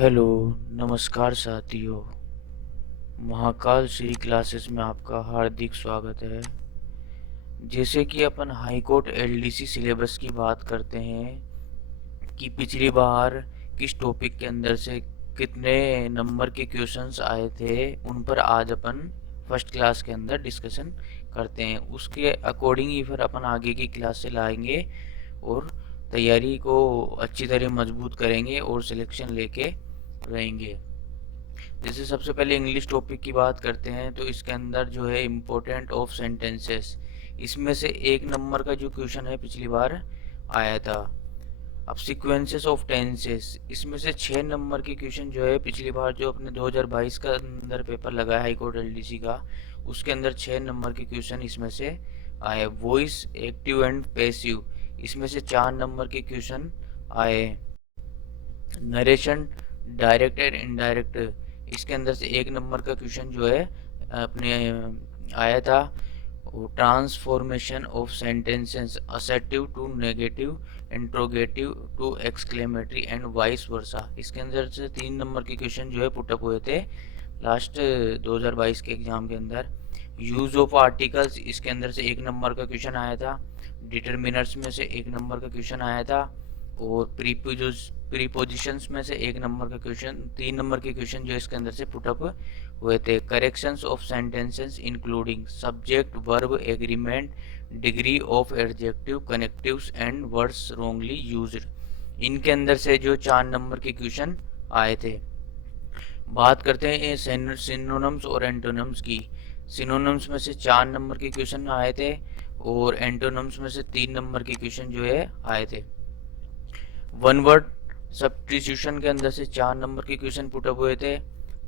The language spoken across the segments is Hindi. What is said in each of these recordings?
हेलो, नमस्कार साथियों। महाकाल श्री क्लासेस में आपका हार्दिक स्वागत है। जैसे कि अपन हाई कोर्ट एलडीसी सिलेबस की बात करते हैं कि पिछली बार किस टॉपिक के अंदर से कितने नंबर के क्वेश्चंस आए थे, उन पर आज अपन फर्स्ट क्लास के अंदर डिस्कशन करते हैं। उसके अकॉर्डिंग ही फिर अपन आगे की क्लास से लाएंगे और तैयारी को अच्छी तरह मजबूत करेंगे और सिलेक्शन लेके रहेंगे। जैसे सबसे पहले इंग्लिश टॉपिक की बात करते हैं तो इसके अंदर जो है इम्पोर्टेंट ऑफ सेंटेंसेस, इसमें से एक नंबर का जो क्वेश्चन है पिछली बार आया था। अब सीक्वेंसेस ऑफ टेंसेस, इसमें से 6 नंबर के क्वेश्चन जो है पिछली बार जो अपने 2022 का अंदर पेपर लगा है हाई कोर्ट एलडीसी का, उसके अंदर 6 नंबर के क्वेश्चन इसमें से आए। वॉइस एक्टिव एंड पैसिव, इसमें से 4 नंबर के क्वेश्चन आए। नरेशन डायरेक्ट एंड इनडायरेक्ट, इसके अंदर से 1 नंबर का क्वेश्चन जो है अपने आया था। Transformation of sentences assertive to negative, interrogative to exclamatory and vice versa, इसके अंदर से 3 नंबर के क्वेश्चन जो है पुटअप हुए थे लास्ट 2022 के एग्जाम के अंदर। यूज ऑफ आर्टिकल्स, इसके अंदर से 1 नंबर का क्वेश्चन आया था। डिटर्मिनर्स में से 1 नंबर का क्वेश्चन आया था। और प्रीपोजिशंस में से 1 नंबर का क्वेश्चन, 3 नंबर के क्वेश्चन जो इसके अंदर से पुटअप हुए थे। Corrections of sentences including subject verb agreement, degree of adjective, connectives and words wrongly used, इनके अंदर से जो 4 नंबर के क्वेश्चन आए थे। बात करते हैं सिनोनिम्स और एंटोनिम्स की। सिनोनिम्स में से 4 नंबर के क्वेश्चन आए थे और एंटोनिम्स में से 3 नंबर के क्वेश्चन जो है आए थे। वन वर्ड सब्स्टिट्यूशन के अंदर से 4 नंबर के क्वेश्चन पुटअप हुए थे।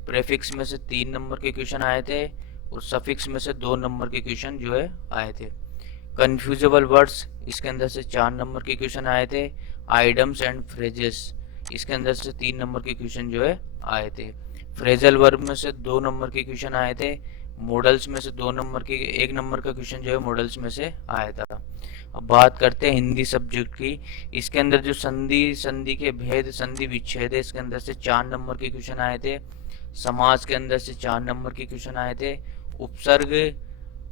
प्रेफिक्स में से 3 नंबर के क्वेश्चन आए थे और सफिक्स में से 2 नंबर के क्वेश्चन जो है आए थे। कन्फ्यूजेबल वर्ड्स, इसके अंदर से 4 नंबर के क्वेश्चन आए थे। आइडम्स एंड फ्रेजेस, इसके अंदर से 3 नंबर के क्वेश्चन जो है आए थे। फ्रेजल वर्ब में से 2 नंबर के क्वेश्चन आए थे। मॉडल्स में से 2 नंबर के 1 नंबर का क्वेश्चन जो है मॉडल्स में से आया था। अब बात करते हैं हिंदी सब्जेक्ट की। इसके अंदर जो संधि संधि के भेद संधि विच्छेद है, इसके अंदर से 4 नंबर के क्वेश्चन आए थे। समाज के अंदर से 4 नंबर के क्वेश्चन आए थे। उपसर्ग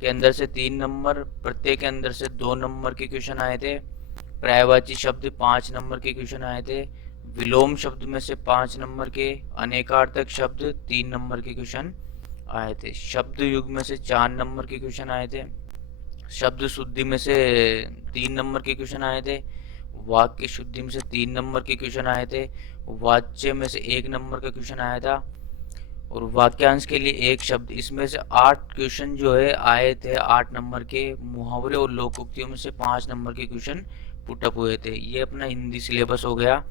के अंदर से 3 नंबर, प्रत्यय के अंदर से 2 नंबर के क्वेश्चन आए थे। पर्यायवाची शब्द 5 नंबर के क्वेश्चन आए थे। विलोम शब्द में से 5 नंबर के, अनेकार्थक शब्द 3 नंबर के क्वेश्चन आए थे। शब्द युग में से 4 नंबर के क्वेश्चन आए थे। शब्द शुद्धि में से 3 नंबर के क्वेश्चन आए थे। वाक्य शुद्धि में से 3 नंबर के क्वेश्चन आए थे। वाच्य में से 1 नंबर का क्वेश्चन आया था। और वाक्यांश के लिए एक शब्द, इसमें से 8 क्वेश्चन जो है आए थे 8 नंबर के। मुहावरे और लोकोक्तियों में से 5 नंबर के क्वेश्चन पुटअप हुए थे। ये अपना हिंदी सिलेबस हो गया।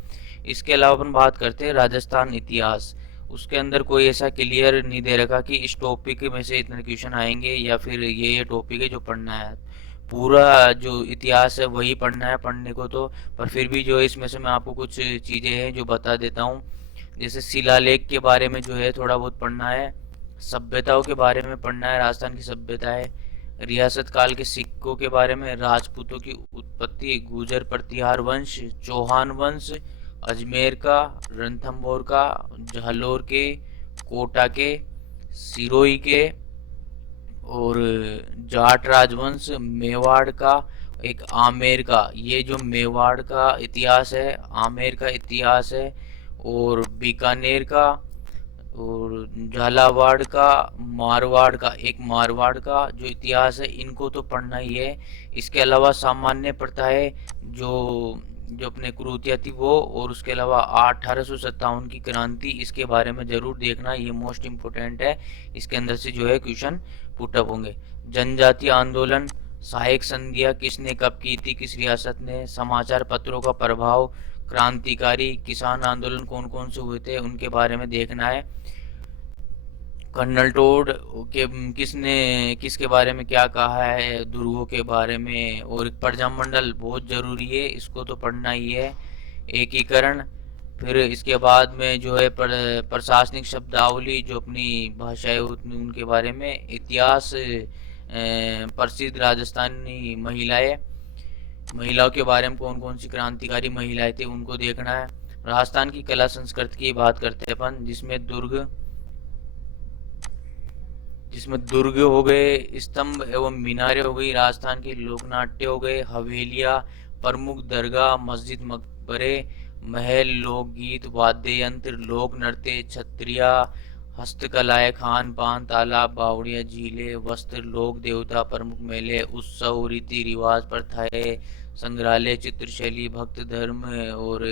इसके अलावा अपन बात करते हैं राजस्थान इतिहास। उसके अंदर कोई ऐसा क्लियर नहीं दे रखा कि इस टॉपिक में से इतने क्वेश्चन आएंगे या फिर ये टॉपिक है जो पढ़ना है। पूरा जो इतिहास है वही पढ़ना है पढ़ने को तो, पर फिर भी जो है इसमें से मैं आपको कुछ चीज़ें हैं जो बता देता हूँ। जैसे शिलालेख के बारे में जो है थोड़ा बहुत पढ़ना है। सभ्यताओं के बारे में पढ़ना है, राजस्थान की सभ्यता है। रियासत काल के सिक्कों के बारे में, राजपूतों की उत्पत्ति, गुर्जर प्रतिहार वंश, चौहान वंश, अजमेर का, रणथंभौर का, जालौर के, कोटा के, सिरोही के, और जाट राजवंश, मेवाड़ का, एक आमेर का। ये जो मेवाड़ का इतिहास है, आमेर का इतिहास है, और बीकानेर का, और झालावाड़ का, मारवाड़ का, एक मारवाड़ का जो इतिहास है, इनको तो पढ़ना ही है। इसके अलावा सामान्य प्रथाएं जो जो अपने कुरीतियाँ थी वो, और उसके अलावा 1857 की क्रांति, इसके बारे में जरूर देखना, ये मोस्ट इम्पोर्टेंट है। इसके अंदर से जो है क्वेश्चन पुटअप होंगे। जनजातीय आंदोलन, सहायक संधियाँ किसने कब की थी, किस रियासत ने, समाचार पत्रों का प्रभाव, क्रांतिकारी किसान आंदोलन कौन कौन से हुए थे उनके बारे में देखना है। कर्नल टोड के किसने किसके बारे में क्या कहा है, दुर्गों के बारे में। और एक प्रजामंडल बहुत जरूरी है, इसको तो पढ़ना ही है। एकीकरण, फिर इसके बाद में जो है प्रशासनिक शब्दावली जो अपनी भाषाएं होती हैं उनके बारे में। इतिहास, प्रसिद्ध राजस्थानी महिलाओं के बारे में, कौन कौन सी क्रांतिकारी महिलाएं थी उनको देखना है। राजस्थान की कला संस्कृति की बात करते हैं अपन, जिसमें दुर्ग हो गए, स्तंभ एवं मीनारें हो गई, राजस्थान के लोक नाट्य हो गए, हवेलियां, प्रमुख दरगाह, मस्जिद, मकबरे, महल, लोकगीत, वाद्य यंत्र, लोक नृत्य, छत्रिया, हस्तकलाएं, खान पान, तालाब, बावड़ियां, झीलें, वस्त्र, लोक देवता, प्रमुख मेले, उत्सव, रीति रिवाज, प्रथाएं, संग्रहालय, चित्रशैली, भक्त धर्म और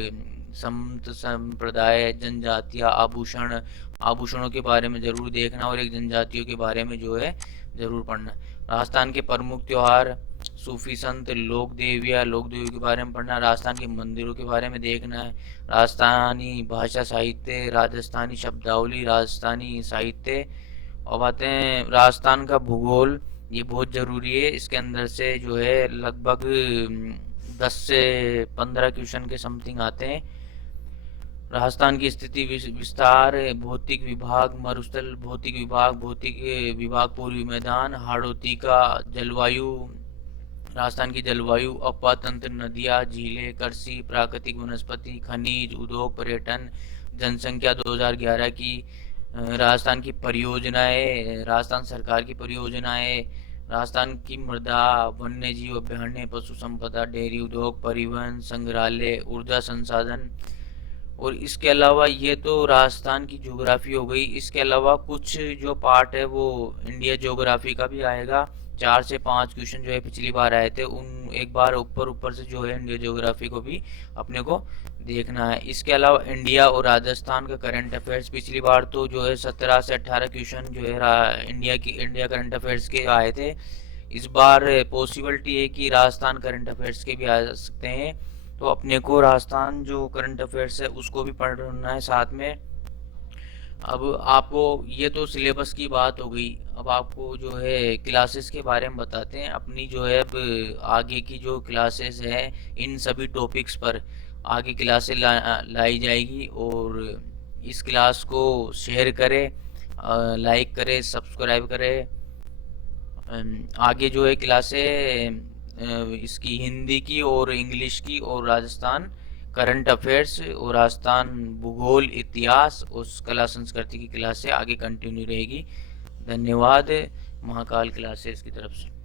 संत संप्रदाय, जनजातियां, आभूषण, आभूषणों के बारे में जरूर देखना, और एक जनजातियों के बारे में जो है जरूर पढ़ना। राजस्थान के प्रमुख त्योहार, सूफी संत, लोक देवियां, लोक देवियों के बारे में पढ़ना, राजस्थान के मंदिरों के बारे में देखना है, राजस्थानी भाषा साहित्य, राजस्थानी शब्दावली, राजस्थानी साहित्य। अब आते हैं राजस्थान का भूगोल, ये बहुत जरूरी है, इसके अंदर से जो है लगभग 10 से 15 क्वेश्चन के समथिंग आते हैं। राजस्थान की स्थिति, विस्तार, भौतिक विभाग, मरुस्थल भौतिक विभाग, भौतिक विभाग, पूर्वी मैदान, हाड़ौती का जलवायु, राजस्थान की जलवायु, अपातंत्र, नदियां, झीलें, कृषि, प्राकृतिक वनस्पति, खनिज, उद्योग, पर्यटन, जनसंख्या 2011 की, राजस्थान की परियोजनाएं, राजस्थान सरकार की परियोजनाएं, राजस्थान की मृदा, वन्य जीव अभ्यारण्य, पशु संपदा, डेयरी उद्योग, परिवहन, संग्रहालय, ऊर्जा संसाधन। और इसके अलावा ये तो राजस्थान की ज्योग्राफी हो गई, इसके अलावा कुछ जो पार्ट है वो इंडिया ज्योग्राफी का भी आएगा। 4 से 5 क्वेश्चन जो है पिछली बार आए थे, उन एक बार ऊपर ऊपर से जो है इंडिया ज्योग्राफी को भी अपने को देखना है। इसके अलावा इंडिया और राजस्थान का करंट अफेयर्स, पिछली बार तो जो है 17 से 18 क्वेश्चन जो है इंडिया करंट अफेयर्स के आए थे। इस बार पॉसिबिलिटी है कि राजस्थान करंट अफेयर्स के भी आ सकते हैं, तो अपने को राजस्थान जो करंट अफेयर्स है उसको भी पढ़ना है साथ में। अब आपको ये तो सिलेबस की बात हो गई, अब आपको जो है क्लासेस के बारे में बताते हैं। अपनी जो है अब आगे की जो क्लासेस है, इन सभी टॉपिक्स पर आगे क्लासेस लाई जाएगी, और इस क्लास को शेयर करें, लाइक करें, सब्सक्राइब करें। आगे जो है क्लासें इसकी हिंदी की और इंग्लिश की और राजस्थान करंट अफेयर्स और राजस्थान भूगोल, इतिहास और कला संस्कृति की क्लासें आगे कंटिन्यू रहेगी। धन्यवाद महाकाल क्लासेस की तरफ से।